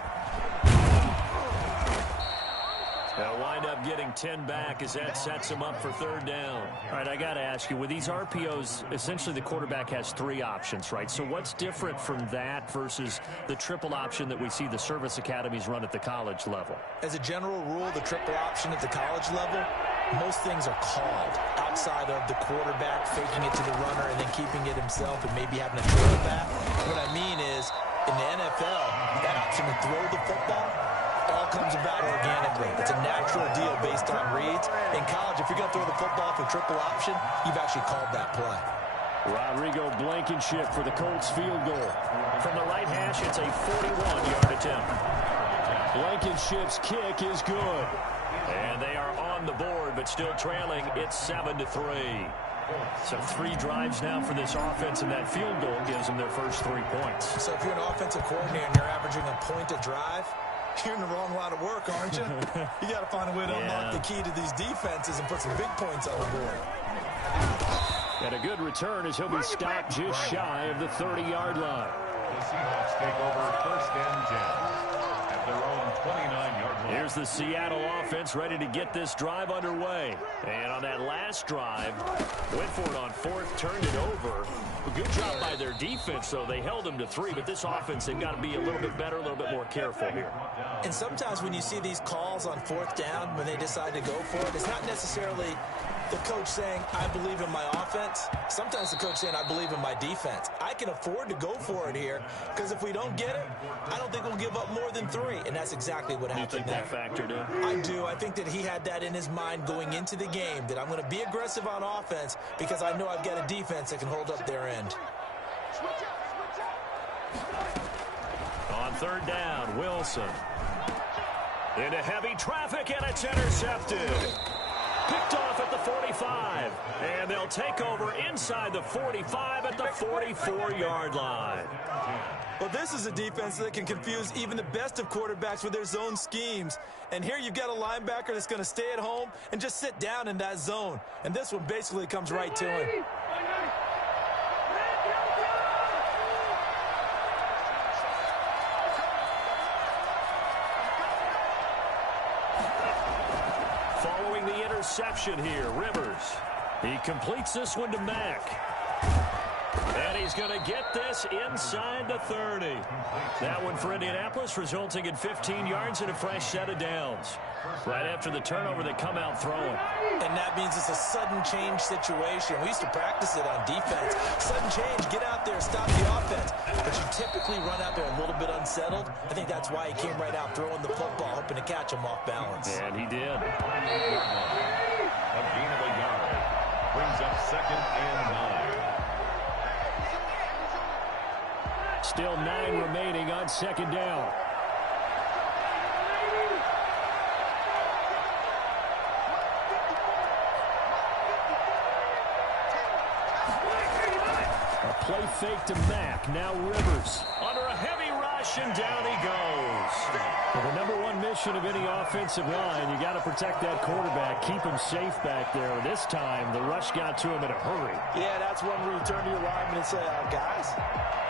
They'll wind up getting 10 back as that sets them up for 3rd down. All right, I got to ask you, with these RPOs, essentially the quarterback has 3 options, right? So what's different from that versus the triple option that we see the service academies run at the college level? As a general rule, the triple option at the college level, most things are called outside of the quarterback faking it to the runner and then keeping it himself and maybe having a trail back. What I mean is, in the NFL, that option to throw the football all comes about organically. It's a natural deal based on reads. In college, if you're going to throw the football for triple option, you've actually called that play. Rodrigo Blankenship for the Colts field goal. From the right hash, it's a 41-yard attempt. Blankenship's kick is good. And they are on the board, but still trailing. It's 7-3. So 3 drives now for this offense, and that field goal gives them their first 3 points. So if you're an offensive coordinator and you're averaging a point a drive, you're in the wrong line of work, aren't you? You got to find a way to unlock the key to these defenses and put some big points on the board. And a good return as he'll be stopped just shy of the 30-yard line. The Seahawks take over 1st and 10 at their own 29-yard line. Here's the Seattle offense ready to get this drive underway. And on that last drive, went for it on 4th, turned it over. A good job by their defense, though. They held them to 3, but this offense, they've got to be a little bit better, a little bit more careful here. And sometimes when you see these calls on 4th down, when they decide to go for it, it's not necessarily the coach saying, I believe in my offense. Sometimes the coach saying, I believe in my defense. I can afford to go for it here, because if we don't get it, I don't think we'll give up more than 3. And that's exactly what happened there. You think that factored in? I do. I think that he had that in his mind going into the game, that I'm going to be aggressive on offense because I know I've got a defense that can hold up their end. On third down, Wilson. Into heavy traffic, and it's intercepted. Picked off at the 45. And they'll take over inside the 45 at the 44-yard line. Well, this is a defense that can confuse even the best of quarterbacks with their zone schemes. And here you've got a linebacker that's going to stay at home and just sit down in that zone. And this one basically comes right to him. Following the interception here, Rivers. He completes this one to Mack. And he's going to get this inside the 30. That one for Indianapolis, resulting in 15 yards and a fresh set of downs. Right after the turnover, they come out throwing. And that means it's a sudden change situation. We used to practice it on defense. Sudden change, get out there, stop the offense. But you typically run out there a little bit unsettled. I think that's why he came right out throwing the football, hoping to catch him off balance. And he did. A gain of a yard. Brings up 2nd and 9. Still 9 remaining on 2nd down. A play fake to Mack. Now Rivers under a heavy rush, and down he goes. Well, the number one mission of any offensive line, you got to protect that quarterback, keep him safe back there. This time, the rush got to him in a hurry. Yeah, that's one where you turn to your lineman and say, guys,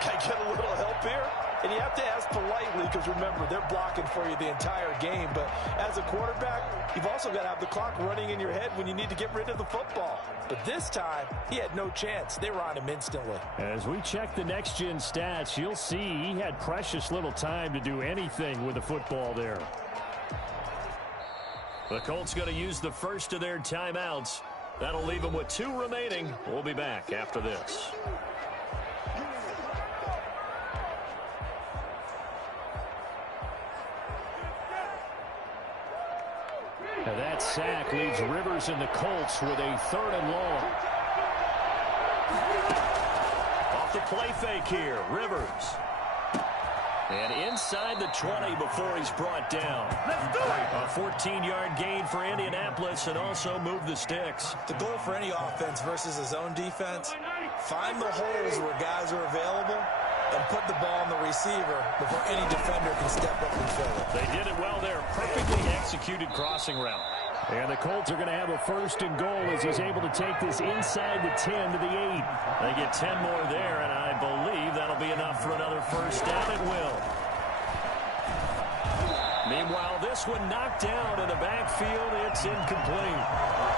can I get a little help here? And you have to ask politely because, remember, they're blocking for you the entire game. But as a quarterback, you've also got to have the clock running in your head when you need to get rid of the football. But this time, he had no chance. They were on him instantly. As we check the next-gen stats, you'll see he had precious little time to do anything with the football there. The Colts going to use the first of their timeouts. That'll leave them with 2 remaining. We'll be back after this. Now that sack leaves Rivers and the Colts with a 3rd and long. Off the play fake here, Rivers. And inside the 20 before he's brought down. Let's do it! A 14-yard gain for Indianapolis and also move the sticks. The goal for any offense versus his own defense, find the holes where guys are available and put the ball on the receiver before any defender can step up and fill it. They did it well there. Perfectly executed crossing route. And the Colts are going to have a 1st and goal as he's able to take this inside the 10 to the 8. They get 10 more there, and I believe that'll be enough for another 1st down. It will. Meanwhile, this one knocked down in the backfield. It's incomplete.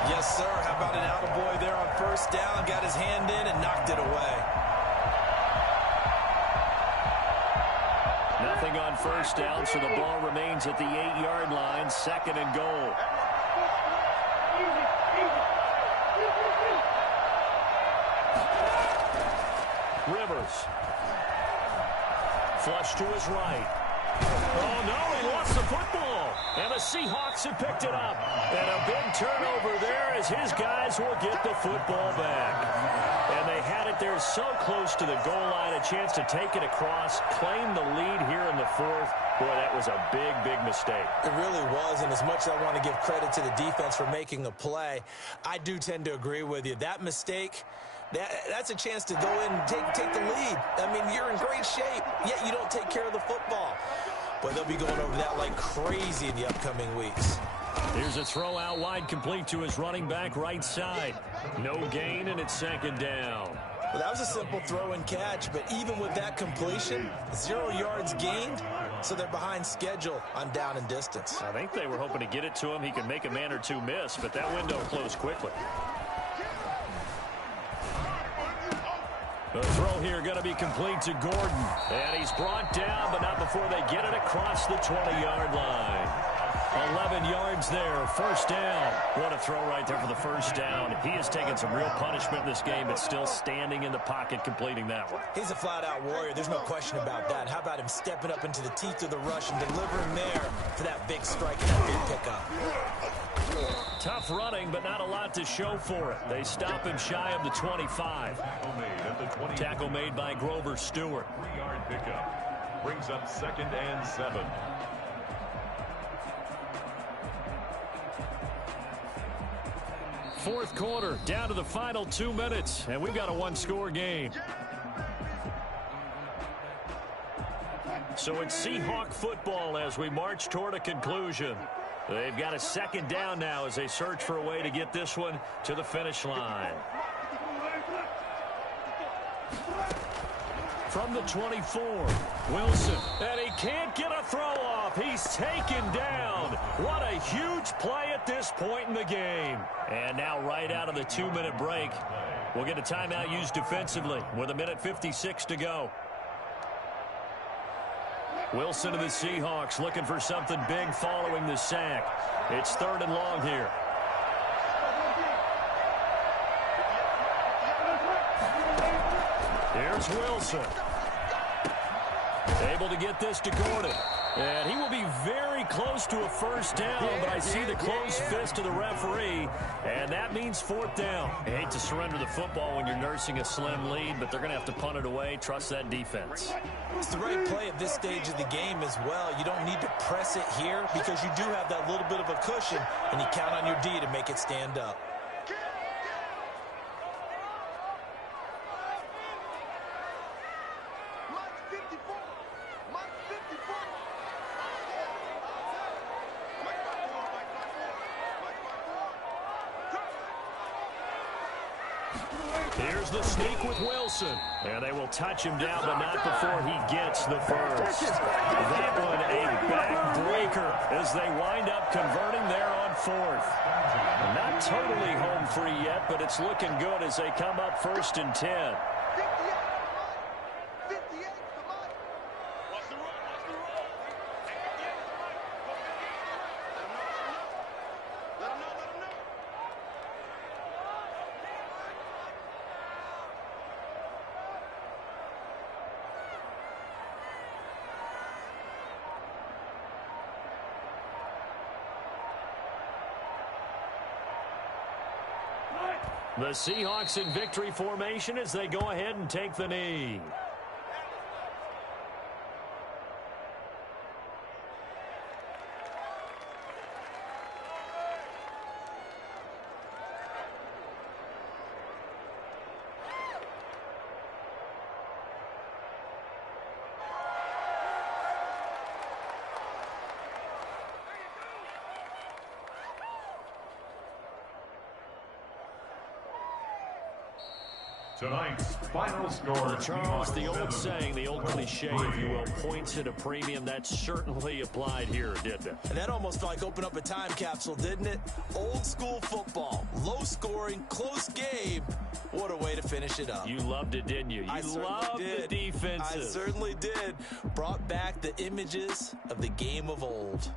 Yes, sir. How about an attaboy there on 1st down? Got his hand in and knocked it away. Nothing on 1st down, so the ball remains at the 8-yard line. 2nd and goal. Rivers. Flush to his right. Oh, no, he lost the football. And the Seahawks have picked it up. And a big turnover there as his guys will get the football back. And they had it there so close to the goal line, a chance to take it across, claim the lead here in the 4th. Boy, that was a big, big mistake. It really was, and as much as I want to give credit to the defense for making the play, I do tend to agree with you. That mistake, that's a chance to go in and take the lead. I mean, you're in great shape, yet you don't take care of the football. But they'll be going over that like crazy in the upcoming weeks. Here's a throw out wide, complete to his running back right side. No gain, and it's 2nd down. Well, that was a simple throw and catch, but even with that completion, 0 yards gained, so they're behind schedule on down and distance. I think they were hoping to get it to him. He could make a man or two miss, but that window closed quickly. The throw here going to be complete to Gordon. And he's brought down, but not before they get it across the 20-yard line. 11 yards there, 1st down. What a throw right there for the 1st down. He has taken some real punishment in this game, but still standing in the pocket, completing that one. He's a flat-out warrior. There's no question about that. How about him stepping up into the teeth of the rush and delivering there for that big strike and that big pickup. Tough running, but not a lot to show for it. They stop him shy of the 25. Tackle made by Grover Stewart. 3-yard pickup. brings up 2nd and 7. Fourth quarter, down to the final 2 minutes, and we've got a one-score game. So it's Seahawk football as we march toward a conclusion. They've got a 2nd down now as they search for a way to get this one to the finish line. From the 24, Wilson, and he can't get a throw off. He's taken down. What a huge play at this point in the game. And now right out of the 2-minute break, we'll get a timeout used defensively with 1:56 to go. Wilson to the Seahawks looking for something big following the sack. It's 3rd and long here. Here's Wilson. Able to get this to Gordon. And he will be very close to a 1st down, but I see the closed fist of the referee, and that means 4th down. I hate to surrender the football when you're nursing a slim lead, but they're going to have to punt it away. Trust that defense. It's the right play at this stage of the game as well. You don't need to press it here because you do have that little bit of a cushion, and you count on your D to make it stand up. Here's the sneak with Wilson. And they will touch him down, but not before he gets the first. That one a backbreaker as they wind up converting there on 4th. Not totally home free yet, but it's looking good as they come up 1st and 10. The Seahawks in victory formation as they go ahead and take the knee. Tonight's final score. Charles, the old saying, the old cliche, if you will, points at a premium. That certainly applied here, didn't it? And that almost like opened up a time capsule, didn't it? Old school football, low scoring, close game. What a way to finish it up. You loved it, didn't you? You loved the defenses. I certainly did. Brought back the images of the game of old.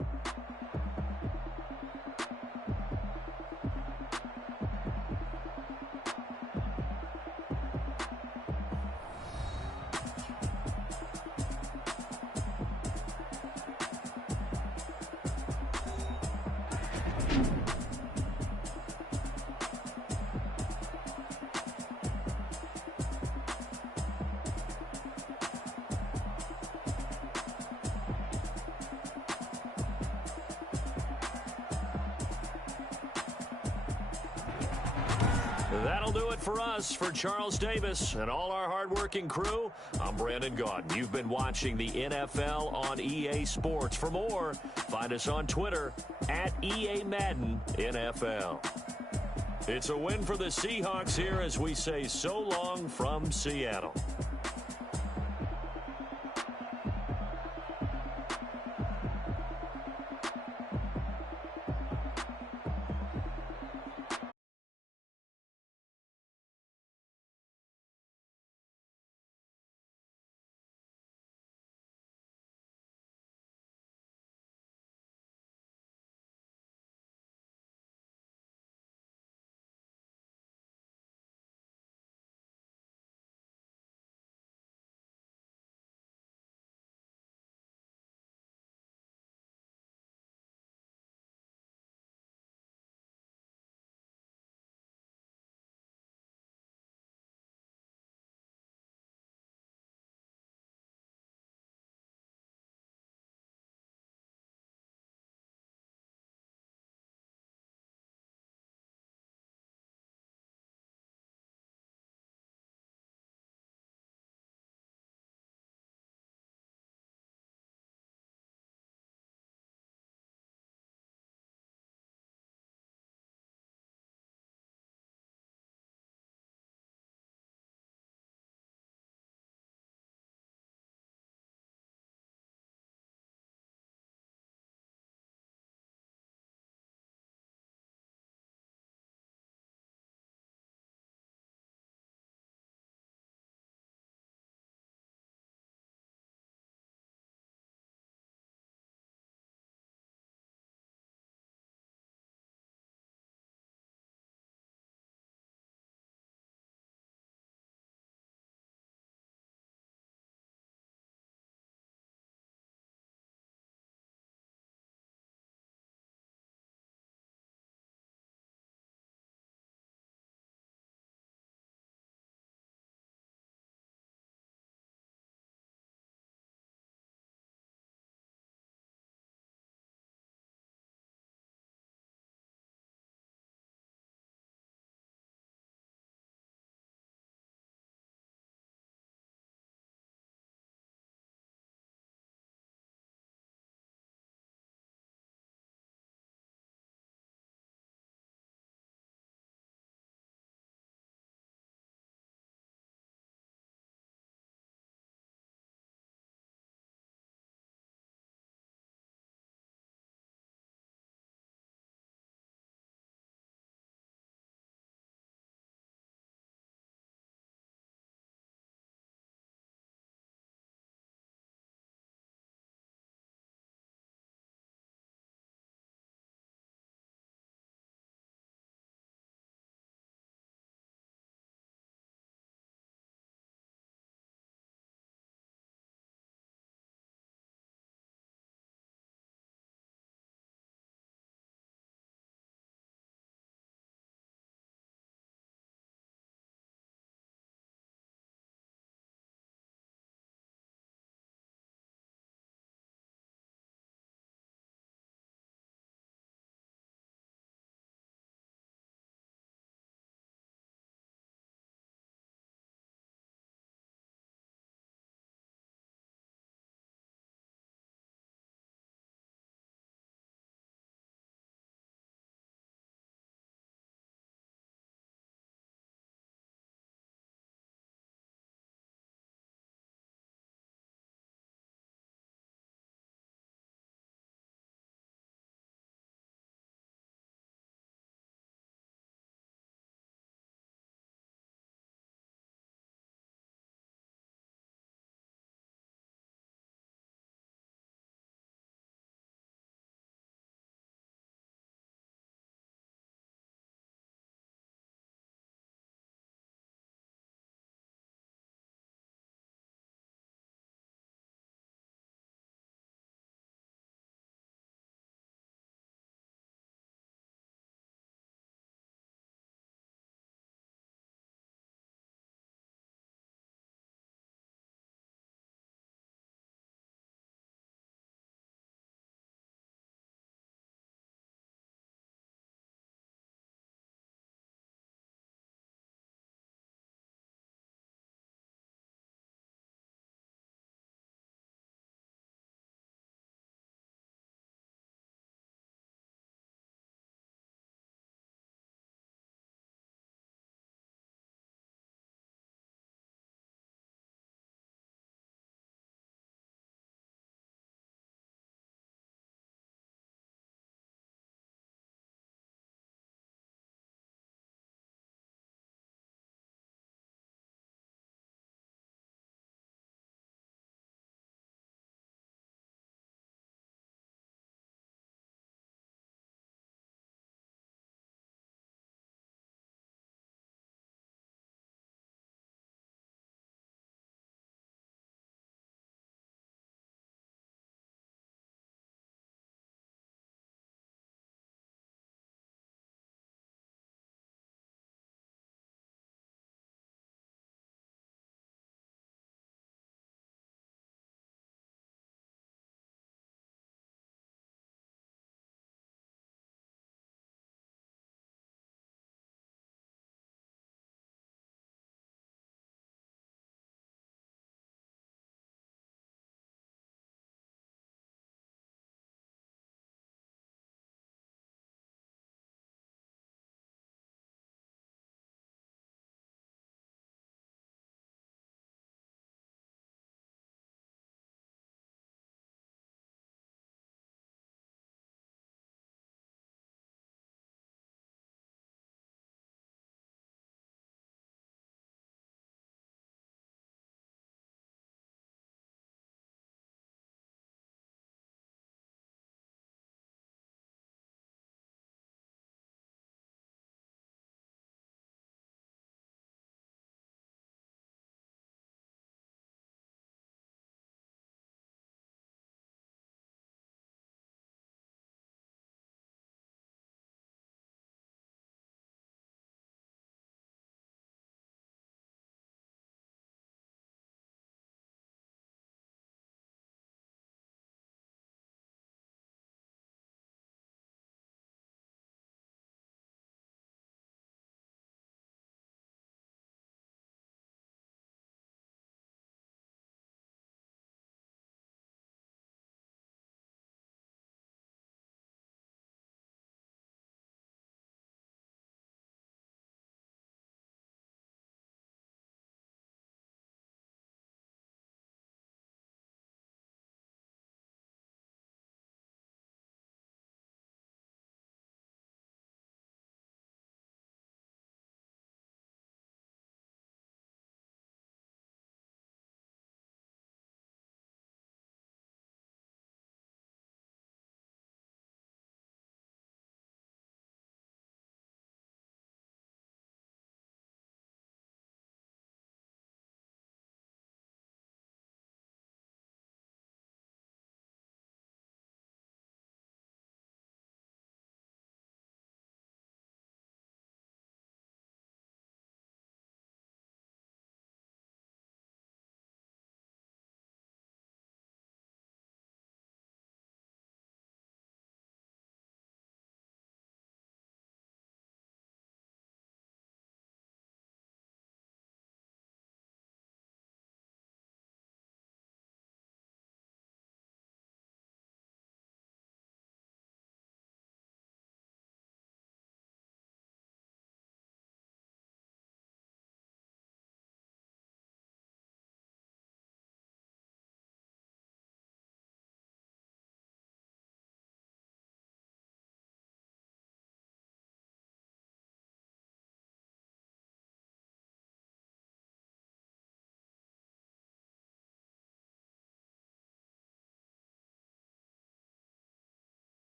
That'll do it for us. For Charles Davis and all our hardworking crew, I'm Brandon Gaudin. You've been watching the NFL on EA Sports. For more, find us on Twitter at EA Madden NFL. It's a win for the Seahawks here as we say so long from Seattle.